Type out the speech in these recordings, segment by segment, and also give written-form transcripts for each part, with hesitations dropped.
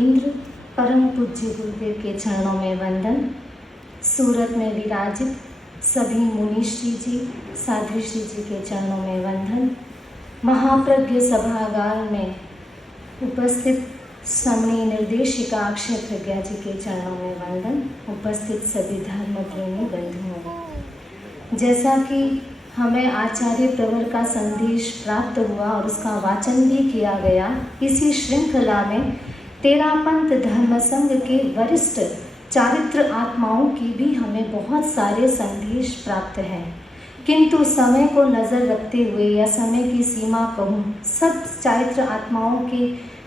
इंद्र परम पूज्य गुरुदेव के चरणों में वंदन। सूरत में विराजित सभी मुनिश्री जी, साध्वीश्री जी के चरणों में वंदन। महाप्रज्ञ सभागार में उपस्थित समणी निर्देशिका अक्षय प्रज्ञा जी के चरणों में वंदन। उपस्थित सभी धर्म प्रेमी बंधुओं, जैसा कि हमें आचार्य प्रवर का संदेश प्राप्त हुआ और उसका वाचन भी किया गया, इसी श्रृंखला में तेरापंथ धर्म संघ के वरिष्ठ चारित्र आत्माओं की भी हमें बहुत सारे संदेश प्राप्त हैं, किंतु समय को नज़र रखते हुए या समय की सीमा कहूँ, सब चारित्र आत्माओं के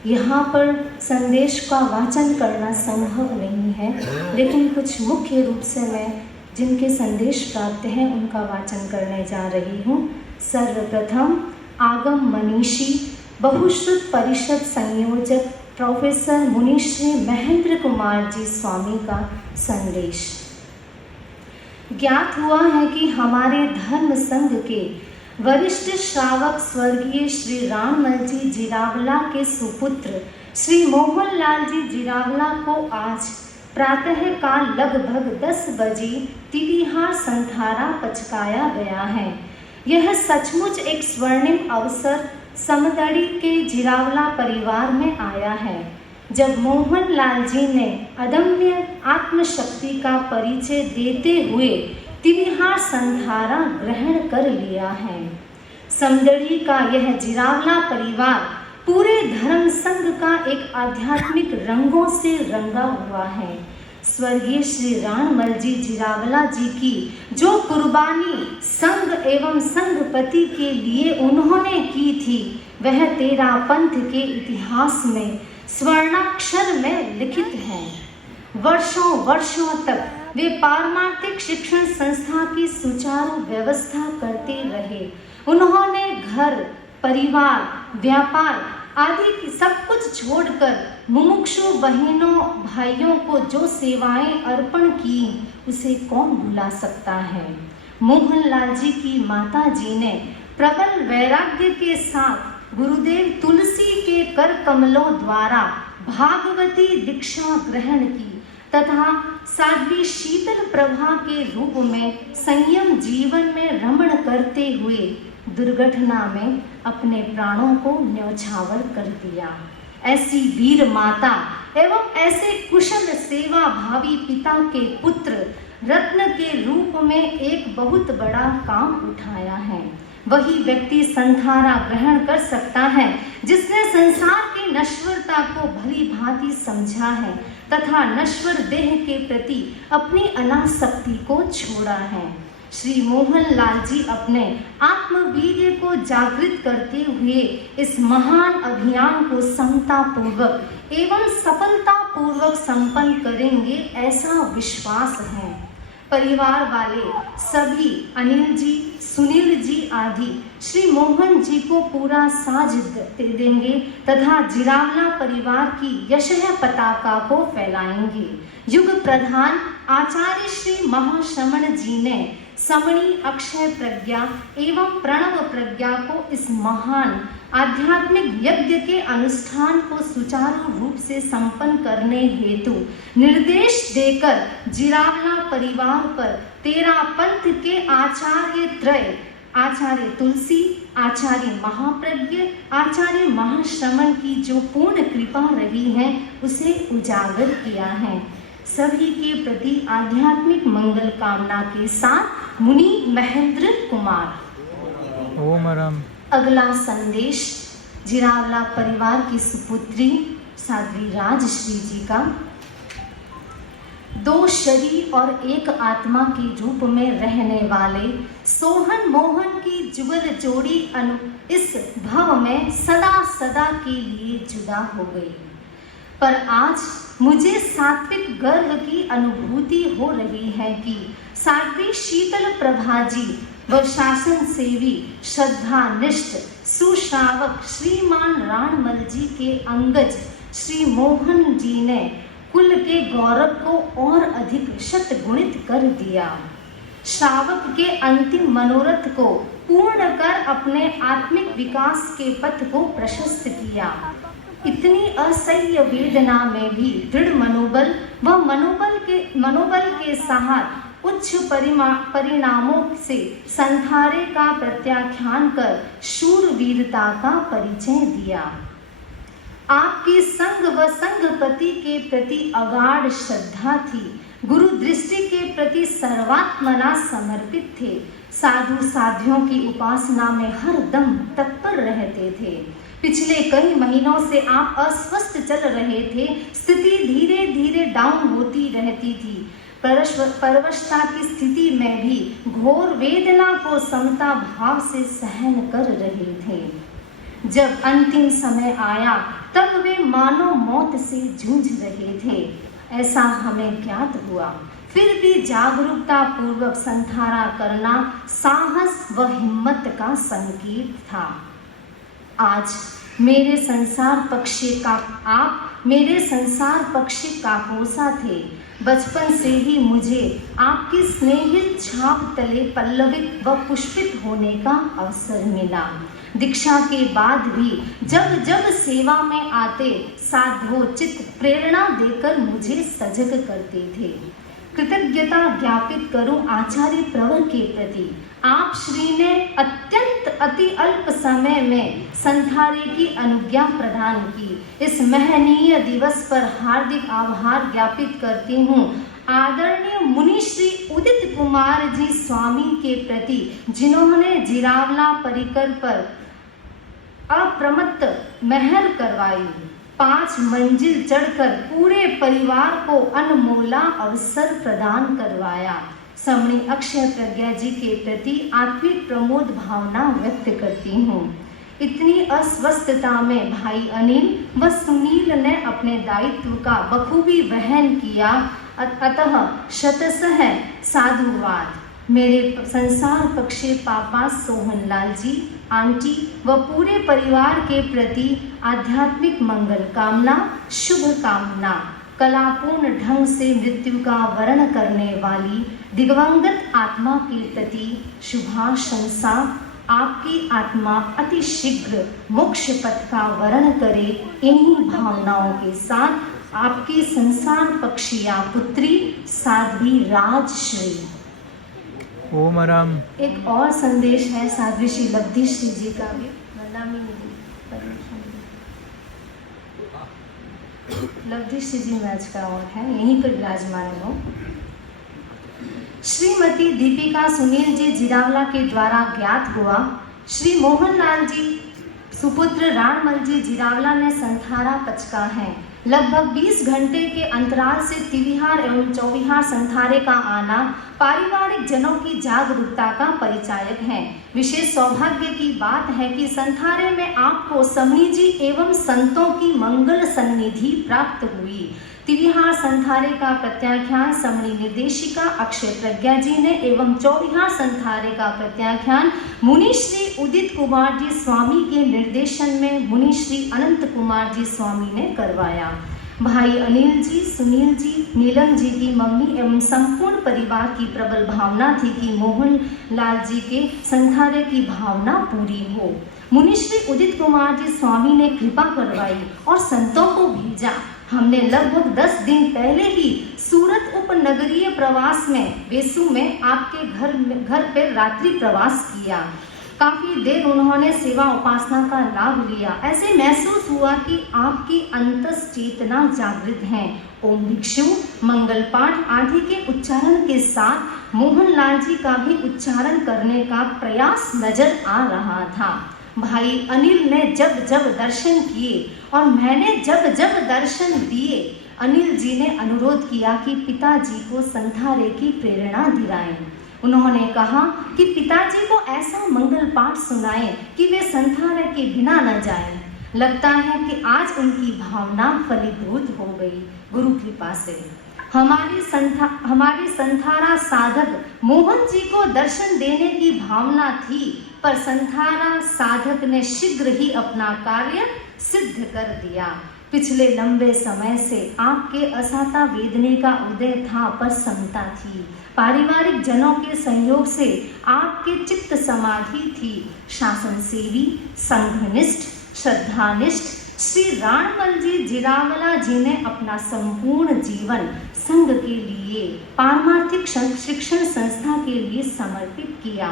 यहाँ पर संदेश का वाचन करना संभव नहीं है, लेकिन कुछ मुख्य रूप से मैं जिनके संदेश प्राप्त हैं उनका वाचन करने जा रही हूँ। सर्वप्रथम आगम मनीषी बहुश्रुत परिषद संयोजक प्रोफेसर मुनिश्री महेंद्र कुमार जी स्वामी का संदेश। ज्ञात हुआ है कि हमारे धर्म संघ के वरिष्ठ श्रावक स्वर्गीय श्री राममल जी जिरावला के सुपुत्र श्री मोहनलाल जी जिरावला को आज प्रातः काल लगभग 10 बजे तिविहार संथारा पचकाया गया है। यह सचमुच एक स्वर्णिम अवसर समदड़ी के जिरावला परिवार में आया है, जब मोहनलाल जी ने अदम्य आत्मशक्ति का परिचय देते हुए तिविहार संथारा ग्रहण कर लिया है। समदड़ी का यह जिरावला परिवार पूरे धर्म संघ का एक आध्यात्मिक रंगों से रंगा हुआ है। स्वर्गीय श्री राममल जी जिरावला जी की जो कुर्बानी संघ एवं संघपति के लिए उन्होंने की थी, वह तेरापंथ के इतिहास में स्वर्णाक्षर में लिखित है। वर्षों वर्षों तक वे पारमार्थिक शिक्षण संस्था की सुचारू व्यवस्था करते रहे। उन्होंने घर, परिवार, व्यापार आदि की सब कुछ छोड़कर मुमुक्षु बहनों भाइयों को जो सेवाएं अर्पण की, उसे कौन भुला सकता है। मोहनलाल जी की माता जी ने प्रबल वैराग्य के साथ गुरुदेव तुलसी के कर कमलों द्वारा भागवती दीक्षा ग्रहण की तथा साध्वी शीतल प्रभा के रूप में संयम जीवन में रमण करते हुए दुर्घटना में अपने प्राणों को न्यौछावर कर दिया। ऐसी वीर माता एवं ऐसे कुशल सेवा भावी पिता के पुत्र रत्न के रूप में एक बहुत बड़ा काम उठाया है। वही व्यक्ति संथारा ग्रहण कर सकता है जिसने संसार की नश्वरता को भली भांति समझा है तथा नश्वर देह के प्रति अपनी अनासक्ति को छोड़ा है। श्री मोहनलाल जी अपने आत्मवीर्य को जागृत करते हुए इस महान अभियान को समतापूर्वक एवं सफलतापूर्वक संपन्न करेंगे, ऐसा विश्वास है। परिवार वाले सभी अनिल जी, सुनील जी आदि श्री मोहन जी को पूरा साझ देंगे तथा जिरावला परिवार की यशः पताका को फैलाएंगे। युग प्रधान आचार्य श्री महाश्रमण जी ने समणी अक्षय प्रज्ञा एवं प्रणव प्रज्ञा को इस महान आध्यात्मिक यज्ञ के अनुष्ठान को सुचारू रूप से संपन्न करने हेतु निर्देश देकर जिरावला परिवार पर तेरापंथ के आचार्य त्रय, आचार्य तुलसी, आचार्य महाप्रज्ञ, आचार्य महाश्रमण की जो पूर्ण कृपा रही है, उसे उजागर किया है। सभी के प्रति आध्यात्मिक मंगल कामना के साथ मुनि महेंद्र कुमार। ओम राम। अगला संदेश जिरावला परिवार की सुपुत्री साध्वी राजश्री जी का। 2 शरीर और एक आत्मा के रूप में रहने वाले सोहन मोहन की जुगल जोड़ी इस भव में सदा सदा के लिए जुदा हो गई, पर आज मुझे सात्विक गर्व की अनुभूति हो रही है कि साध्वी शीतल प्रभा जी व शासन सेवी श्रद्धानिष्ठ सुश्रावक श्रीमान राममल जी के अंगज श्री मोहन जी ने कुल के गौरव को और अधिक शतगुणित कर दिया। श्रावक के अंतिम मनोरथ को पूर्ण कर अपने आत्मिक विकास के पथ को प्रशस्त किया। इतनी असह्य वेदना में भी दृढ़ मनोबल व मनोबल के साथ उच्च परिणामों से संथारे का प्रत्याख्यान कर शूरवीरता का परिचय दिया। आपकी संघ व संघपति के प्रति अगाध श्रद्धा थी, गुरु दृष्टि के प्रति सर्वात्मना समर्पित थे, साधु साध्यों की उपासना में हर दम तत्पर रहते थे। पिछले कई महीनों से आप अस्वस्थ चल रहे थे, स्थिति धीरे धीरे डाउन होती रहती थी। परवशता की स्थिति में भी घोर वेदना को समता भाव से सहन कर रहे थे। जब अंतिम समय आया तब वे मानो मौत से जूझ रहे थे, ऐसा हमें ज्ञात हुआ। फिर भी जागरूकता पूर्वक संधारा करना साहस व हिम्मत का संकेत था। आज मेरे संसार पक्षी काकोसा थे। बचपन से ही मुझे आपकी स्नेहित छाप तले पल्लवित व पुष्पित होने का अवसर मिला। दीक्षा के बाद भी जब जब सेवा में आते साधवोचित प्रेरणा देकर मुझे सजग करते थे। कृतज्ञता ज्ञापित करूं आचार्य प्रवर के प्रति। आप श्री ने अति अल्प समय में संथारे की अनुज्ञा प्रदान की। इस महनीय दिवस पर हार्दिक आभार ज्ञापित करती हूँ आदरणीय मुनि श्री उदित कुमार जी स्वामी के प्रति, जिन्होंने जिरावला परिकर पर अप्रमत्त महल करवाई। 5 मंजिल चढ़कर पूरे परिवार को अनमोला अवसर प्रदान करवाया। समणी अक्षय प्रज्ञा जी के प्रति आत्मिक प्रमोद भावना व्यक्त करती हूँ। इतनी अस्वस्थता में भाई अनिल व सुनील ने अपने दायित्व का बखूबी वहन किया, अतः शतशः साधुवाद। मेरे संसार पक्षी पापा सोहनलाल जी, आंटी व पूरे परिवार के प्रति आध्यात्मिक मंगल कामना, शुभ कामना। कलापूर्ण ढंग से मृत्यु का वर्ण करने वाली दिवंगत आत्मा के प्रति शुभाशंसा। आपकी आत्मा अति शीघ्र मोक्ष पथ का वर्ण करे। इन्हीं भावनाओं के साथ आपकी संसार पक्षिया पुत्री साध्वी राजश्री। ओम राम। एक और संदेश है साध्वी श्री लब्धि श्री जी का भी। लब्धि श्री जी मैच का और है, यहीं पर विराजमान हो। श्रीमती दीपिका सुनील जी जिरावला के द्वारा ज्ञात हुआ, श्री मोहनलाल जी सुपुत्र राणमल जी जिरावला ने संथारा पचका है। लगभग 20 घंटे के अंतराल से तिविहार एवं चौविहार संथारे का आना पारिवारिक जनों की जागरूकता का परिचायक है। विशेष सौभाग्य की बात है कि संथारे में आपको समणी जी एवं संतों की मंगल सन्निधि प्राप्त हुई। तिविहार संथारे का प्रत्याख्यान समणी निर्देशिका अक्षय प्रज्ञा जी ने एवं चौविहार संथारे का प्रत्याख्यान मुनि श्री उदित कुमार जी स्वामी के निर्देशन में मुनि श्री अनंत कुमार जी स्वामी ने करवाया। भाई अनिल जी, सुनील जी, नीलम जी की मम्मी एवं संपूर्ण परिवार की प्रबल भावना थी कि मोहन लाल जी के संथारे की भावना पूरी हो। मुनि श्री उदित कुमार जी स्वामी ने कृपा करवाई और संतों को भेजा। हमने लगभग 10 दिन पहले ही सूरत उपनगरीय प्रवास में बेसू में आपके घर पर रात्रि प्रवास किया। काफ़ी देर उन्होंने सेवा उपासना का लाभ लिया। ऐसे महसूस हुआ कि आपकी अंतस चेतना जागृत है। ओम भिक्षु, मंगल पाठ आदि के उच्चारण के साथ मोहनलाल जी का भी उच्चारण करने का प्रयास नजर आ रहा था। भाई अनिल ने जब जब दर्शन किए और मैंने जब जब दर्शन दिए, अनिल जी ने अनुरोध किया कि पिताजी को संथारे की प्रेरणा दिलाएं। उन्होंने कहा कि पिताजी को ऐसा मंगल पाठ सुनाएं कि वे संथारे के बिना न जाएं। लगता है कि आज उनकी भावना फलीभूत हो गई गुरु कृपा से। हमारी संथारा साधक मोहन जी को दर्शन देने की भावना थी, पर संथारा साधक ने शीघ्र ही अपना कार्य सिद्ध कर दिया। पिछले लंबे समय से आपके असाता वेदने का उदय था, पर समता थी। पारिवारिक जनों के संयोग से आपके चित्त समाधि थी। शासन सेवी, संघनिष्ठ, श्रद्धानिष्ठ, श्री राणमल जी जिरावला जी ने अपना संपूर्ण जीवन संघ के लिए, पारमार्थिक शिक्षण संस्था के लिए समर्पित किया।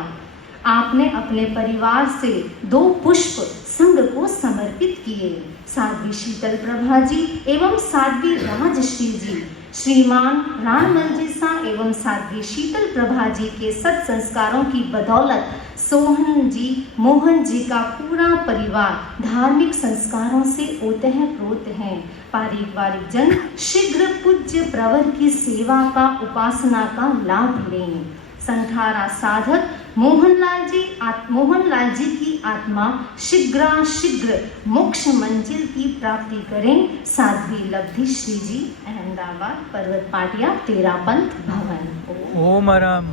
आपने अपने परिवार से 2 पुष्प संघ को समर्पित किए। साध्वी शीतल प्रभा जी एवं साध्वी राजश्री जी, श्रीमान राणमल जी शाह एवं साध्वी शीतल प्रभा जी के सत् संस्कारों की बदौलत सोहन जी, मोहन जी का पूरा परिवार धार्मिक संस्कारों से ओतप्रोत है। पारिवारिक जन शीघ्र पूज्य प्रवर की सेवा का, उपासना का लाभ लें। संठारा साधक मोहनलाल जी की आत्मा शीघ्र मोक्ष मंजिल की प्राप्ति करें। साध्वी लब्धि श्री जी, अहमदाबाद, पर्वत पाटिया, तेरापंथ भवन। ओम राम।